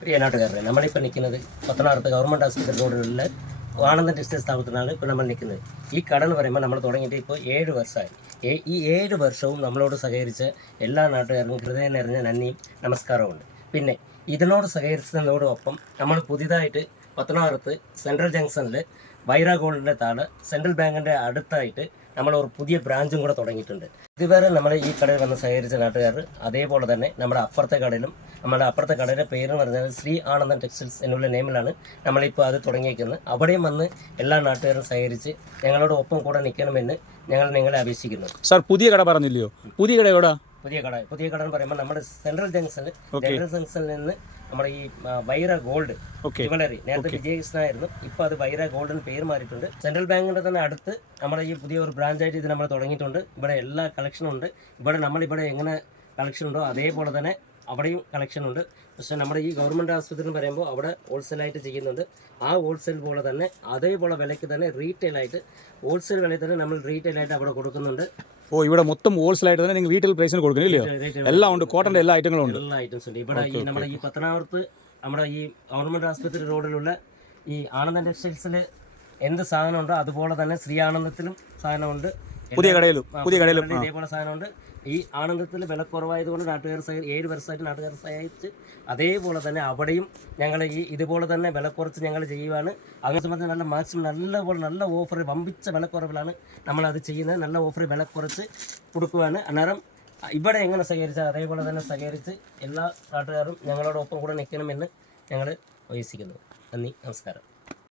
പ്രിയ നാട്ടുകാരെ, നമ്മളിപ്പോൾ നിൽക്കുന്നത് പത്തനാപുരത്ത് ഗവൺമെൻറ് ആശുപത്രി റോഡിലുള്ള ആനന്ദൻ ടെക്സ്റ്റൈൽ സ്ഥാപനത്തിലാണ് ഇപ്പോൾ നമ്മൾ നിൽക്കുന്നത്. ഈ കട എന്ന് പറയുമ്പോൾ നമ്മൾ തുടങ്ങിയിട്ട് ഇപ്പോൾ 7 വർഷമായി. ഈ 7 വർഷവും നമ്മളോട് സഹകരിച്ച എല്ലാ നാട്ടുകാർക്കും ഹൃദയം നിറഞ്ഞ നന്ദിയും നമസ്കാരമുണ്ട്. പിന്നെ ഇതിനോട് സഹകരിച്ചതിനോടൊപ്പം നമ്മൾ പുതിയതായിട്ട് പത്തനാപുരത്ത് സെൻട്രൽ ജംഗ്ഷനിൽ വൈറ ഗോൾഡിൻ്റെ താഴെ സെൻട്രൽ ബാങ്കിൻ്റെ അടുത്തായിട്ട് നമ്മൾ ഒരു പുതിയ ബ്രാഞ്ചും കൂടെ തുടങ്ങിയിട്ടുണ്ട്. ഇതുവരെ നമ്മൾ ഈ കടയിൽ വന്ന് സഹകരിച്ച നാട്ടുകാർ അതേപോലെ തന്നെ നമ്മുടെ അപ്പുറത്തെ കടയിലെ പേര് എന്ന് പറഞ്ഞാൽ ശ്രീ ആനന്ദൻ ടെക്സ്റ്റൈൽസ് എന്നുള്ള നെയിമിലാണ് നമ്മളിപ്പോൾ അത് തുടങ്ങിയിരിക്കുന്നത്. അവിടെയും വന്ന് എല്ലാ നാട്ടുകാരും സഹകരിച്ച് ഞങ്ങളോട് ഒപ്പം കൂടെ നിൽക്കണമെന്ന് ഞങ്ങൾ നിങ്ങളെ അപേക്ഷിക്കുന്നു. സാർ, പുതിയ കട പറഞ്ഞില്ലയോ? പുതിയ കട എവിടെ? പുതിയ കട എന്ന് പറയുമ്പോൾ നമ്മുടെ സെൻട്രൽ ജംഗ്ഷനിൽ നിന്ന് നമ്മുടെ ഈ വൈറ ഗോൾഡ് ജുവലറി, നേരത്തെ വിജയകൃഷ്ണ ആയിരുന്നു, ഇപ്പോൾ അത് വൈറ ഗോൾഡിന് പേര് മാറിയിട്ടുണ്ട്. സെൻട്രൽ ബാങ്കിൻ്റെ തന്നെ അടുത്ത് നമ്മുടെ ഈ പുതിയ ഒരു ബ്രാഞ്ചായിട്ട് ഇത് നമ്മൾ തുടങ്ങിയിട്ടുണ്ട്. ഇവിടെ എല്ലാ കളക്ഷനും ഉണ്ട്. നമ്മളിവിടെ എങ്ങനെ കളക്ഷൻ ഉണ്ടോ അതേപോലെ തന്നെ അവിടെയും കളക്ഷൻ ഉണ്ട്. പക്ഷേ നമ്മുടെ ഈ ഗവൺമെൻറ് ആശുപത്രി എന്ന് പറയുമ്പോൾ അവിടെ ഹോൾസെയിലായിട്ട് ചെയ്യുന്നുണ്ട്. ആ ഹോൾസെയിൽ പോലെ തന്നെ അതേപോലെ വിലയ്ക്ക് തന്നെ ഹോൾസെയിൽ വിലയിൽ തന്നെ നമ്മൾ റീറ്റെയിലായിട്ട് അവിടെ കൊടുക്കുന്നുണ്ട്. ഇവിടെ മൊത്തം ഹോൾസെയിലായിട്ട് തന്നെ നിങ്ങൾ റീറ്റെയിൽ പ്രൈസിന് കൊടുക്കുന്നില്ലയോ? എല്ലാം ഉണ്ട്, കോട്ടൻ്റെ എല്ലാ ഐറ്റങ്ങളും ഉണ്ട്. എല്ലാ ഐറ്റംസ് ഉണ്ട് ഇവിടെ. ഈ നമ്മുടെ ഈ പത്തനാപുരത്ത് നമ്മുടെ ഈ ഗവൺമെൻറ് ആശുപത്രി റോഡിലുള്ള ഈ ആനന്ദൻ ടെക്സ്റ്റൈൽസിൽ എന്ത് സാധനം ഉണ്ടോ അതുപോലെ തന്നെ ശ്രീ ആനന്ദത്തിലും സാധനമുണ്ട്. പുതിയ കടയിലും ഇതേപോലെ സാധനമുണ്ട്. ഈ ആനന്ദത്തിൽ വിലക്കുറവായതുകൊണ്ട് 7 വർഷമായിട്ട് നാട്ടുകാർ സഹായിച്ച് അതേപോലെ തന്നെ അവിടെയും ഞങ്ങൾ ഇതുപോലെ തന്നെ വില കുറച്ച് ഞങ്ങൾ ചെയ്യുവാണ്. അങ്ങനെ സംബന്ധിച്ച് മാക്സിമം നല്ല ഓഫർ, വമ്പിച്ച വിലക്കുറവിലാണ് നമ്മളത് ചെയ്യുന്നത്. നല്ല ഓഫർ വില കുറച്ച് കൊടുക്കുവാണ്. അന്നേരം ഇവിടെ എങ്ങനെ സഹകരിച്ചാൽ അതേപോലെ തന്നെ സഹകരിച്ച് എല്ലാ നാട്ടുകാരും ഞങ്ങളോടൊപ്പം കൂടെ നിൽക്കണമെന്ന് ഞങ്ങൾ ഉദ്ദേശിക്കുന്നു. നന്ദി, നമസ്കാരം.